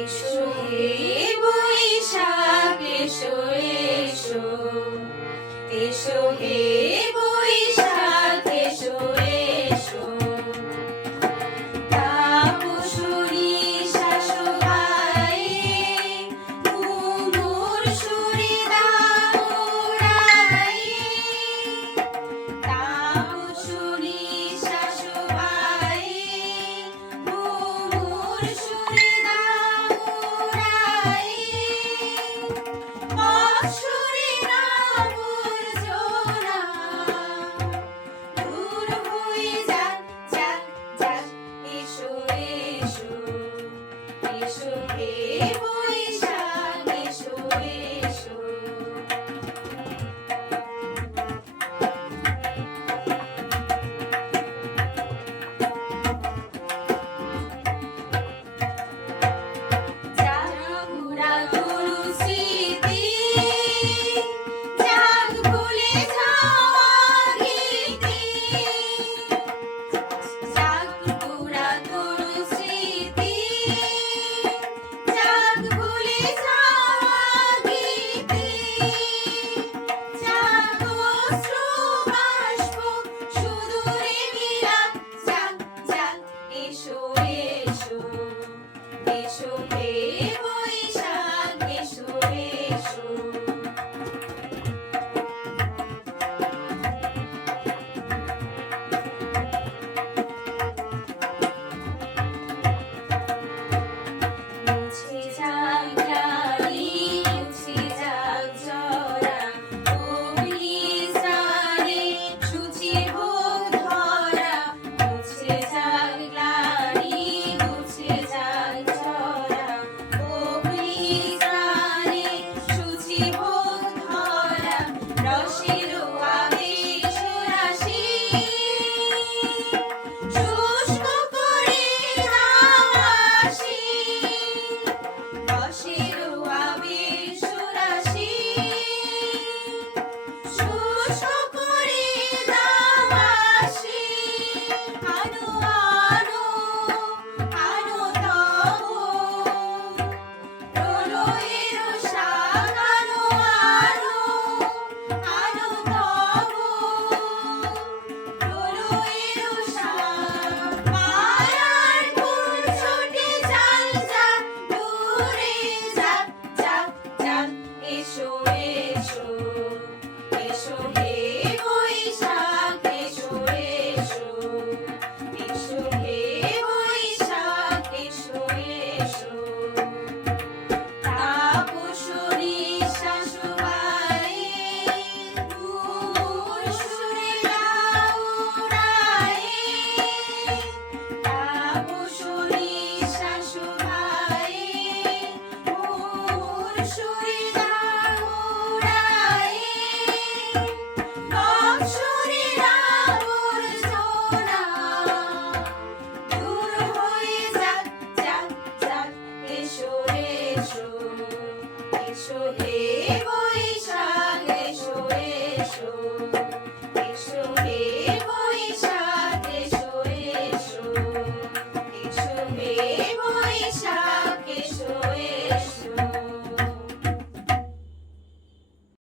এসো হে বৈশাখ এসো এসো, এসো হে বৈশাখ এসো এসো। তাপসুরি শাশুড়াই ঘুঙুর সুরে দাউড়াই, তাপসুরি শাশুড়াই ঘুঙুর সুরে দাউড়াই। অসুরে নামুর জোড়া দূর হয়ে যাক যাক যাক। এসো এসো, এসো হে বৈশাখ এসো এসো। যাক পুরাতন স্মৃতি, যাক ভুলে যাওয়া গীতি, যাক পুরাতন স্মৃতি, যাক ভুলে যাওয়া গীতি, যাক অশ্রু বাষ্প সুদূরে বিলাপ। যাক যাক এসো এসো, এসো